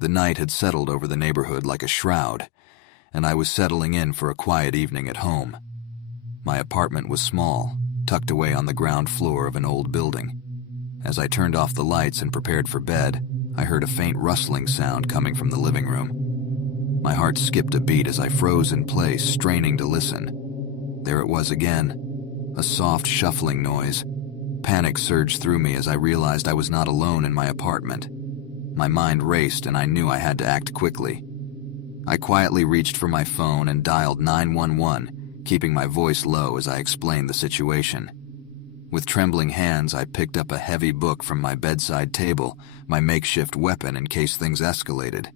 The night had settled over the neighborhood like a shroud, and I was settling in for a quiet evening at home. My apartment was small, tucked away on the ground floor of an old building. As I turned off the lights and prepared for bed, I heard a faint rustling sound coming from the living room. My heart skipped a beat as I froze in place, straining to listen. There it was again, a soft shuffling noise. Panic surged through me as I realized I was not alone in my apartment. My mind raced and I knew I had to act quickly. I quietly reached for my phone and dialed 911, keeping my voice low as I explained the situation. With trembling hands, I picked up a heavy book from my bedside table, my makeshift weapon in case things escalated.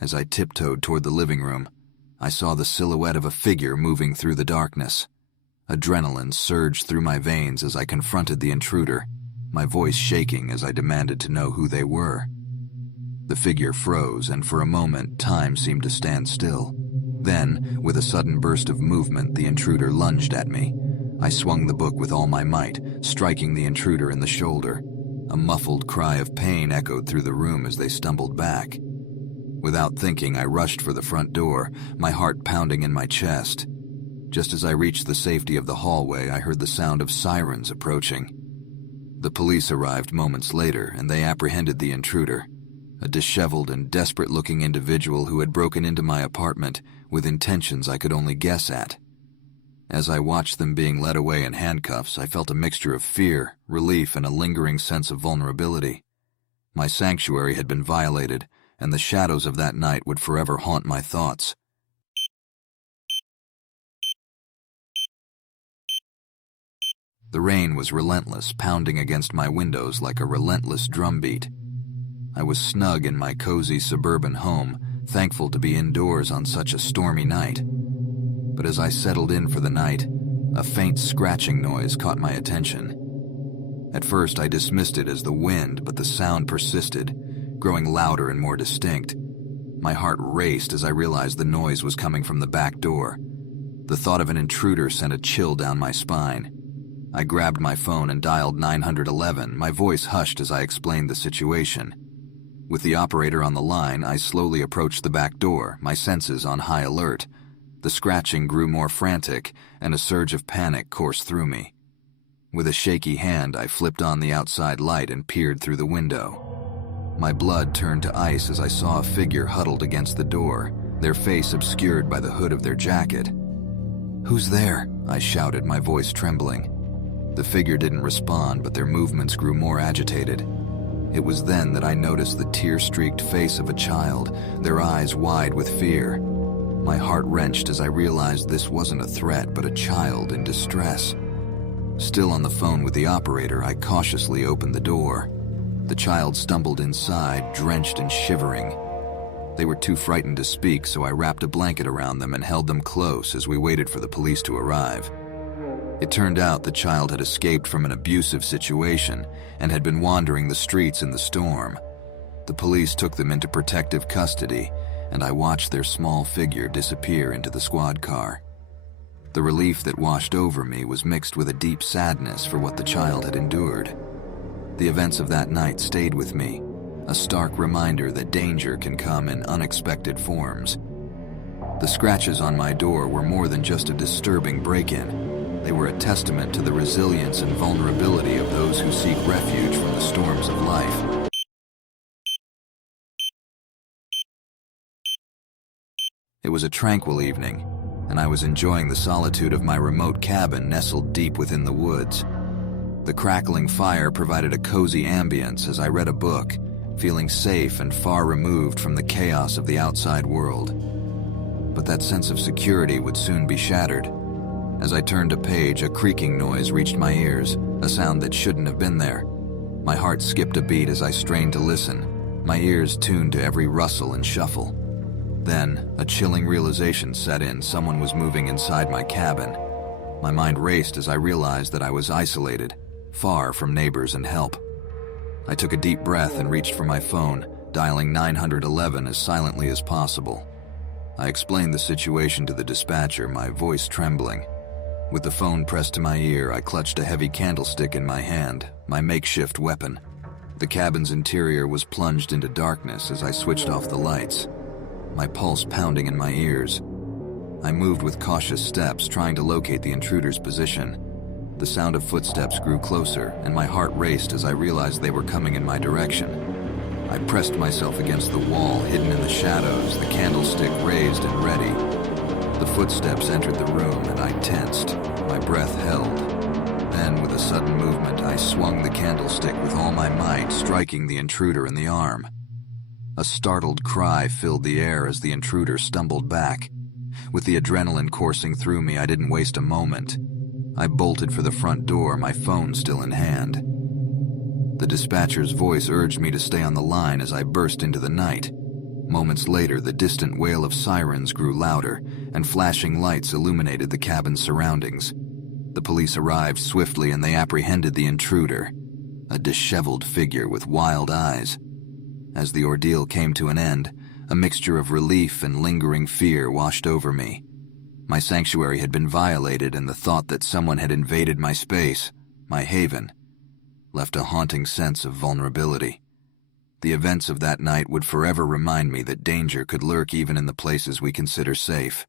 As I tiptoed toward the living room, I saw the silhouette of a figure moving through the darkness. Adrenaline surged through my veins as I confronted the intruder, my voice shaking as I demanded to know who they were. The figure froze, and for a moment, time seemed to stand still. Then, with a sudden burst of movement, the intruder lunged at me. I swung the book with all my might, striking the intruder in the shoulder. A muffled cry of pain echoed through the room as they stumbled back. Without thinking, I rushed for the front door, my heart pounding in my chest. Just as I reached the safety of the hallway, I heard the sound of sirens approaching. The police arrived moments later, and they apprehended the intruder, a disheveled and desperate-looking individual who had broken into my apartment with intentions I could only guess at. As I watched them being led away in handcuffs, I felt a mixture of fear, relief, and a lingering sense of vulnerability. My sanctuary had been violated, and the shadows of that night would forever haunt my thoughts. The rain was relentless, pounding against my windows like a relentless drumbeat. I was snug in my cozy suburban home, thankful to be indoors on such a stormy night. But as I settled in for the night, a faint scratching noise caught my attention. At first I dismissed it as the wind, but the sound persisted, growing louder and more distinct. My heart raced as I realized the noise was coming from the back door. The thought of an intruder sent a chill down my spine. I grabbed my phone and dialed 911, my voice hushed as I explained the situation. With the operator on the line, I slowly approached the back door, my senses on high alert. The scratching grew more frantic, and a surge of panic coursed through me. With a shaky hand, I flipped on the outside light and peered through the window. My blood turned to ice as I saw a figure huddled against the door, their face obscured by the hood of their jacket. "Who's there?" I shouted, my voice trembling. The figure didn't respond, but their movements grew more agitated. It was then that I noticed the tear-streaked face of a child, their eyes wide with fear. My heart wrenched as I realized this wasn't a threat, but a child in distress. Still on the phone with the operator, I cautiously opened the door. The child stumbled inside, drenched and shivering. They were too frightened to speak, so I wrapped a blanket around them and held them close as we waited for the police to arrive. It turned out the child had escaped from an abusive situation and had been wandering the streets in the storm. The police took them into protective custody, and I watched their small figure disappear into the squad car. The relief that washed over me was mixed with a deep sadness for what the child had endured. The events of that night stayed with me, a stark reminder that danger can come in unexpected forms. The scratches on my door were more than just a disturbing break-in. They were a testament to the resilience and vulnerability of those who seek refuge from the storms of life. It was a tranquil evening, and I was enjoying the solitude of my remote cabin nestled deep within the woods. The crackling fire provided a cozy ambience as I read a book, feeling safe and far removed from the chaos of the outside world. But that sense of security would soon be shattered. As I turned a page, a creaking noise reached my ears, a sound that shouldn't have been there. My heart skipped a beat as I strained to listen, my ears tuned to every rustle and shuffle. Then, a chilling realization set in. Someone was moving inside my cabin. My mind raced as I realized that I was isolated, far from neighbors and help. I took a deep breath and reached for my phone, dialing 911 as silently as possible. I explained the situation to the dispatcher, my voice trembling. With the phone pressed to my ear, I clutched a heavy candlestick in my hand, my makeshift weapon. The cabin's interior was plunged into darkness as I switched off the lights, my pulse pounding in my ears. I moved with cautious steps, trying to locate the intruder's position. The sound of footsteps grew closer, and my heart raced as I realized they were coming in my direction. I pressed myself against the wall, hidden in the shadows, the candlestick raised and ready. The footsteps entered the room, and I tensed, my breath held. Then, with a sudden movement, I swung the candlestick with all my might, striking the intruder in the arm. A startled cry filled the air as the intruder stumbled back. With the adrenaline coursing through me, I didn't waste a moment. I bolted for the front door, my phone still in hand. The dispatcher's voice urged me to stay on the line as I burst into the night. Moments later, the distant wail of sirens grew louder, and flashing lights illuminated the cabin's surroundings. The police arrived swiftly and they apprehended the intruder, a disheveled figure with wild eyes. As the ordeal came to an end, a mixture of relief and lingering fear washed over me. My sanctuary had been violated, and the thought that someone had invaded my space, my haven, left a haunting sense of vulnerability. The events of that night would forever remind me that danger could lurk even in the places we consider safe.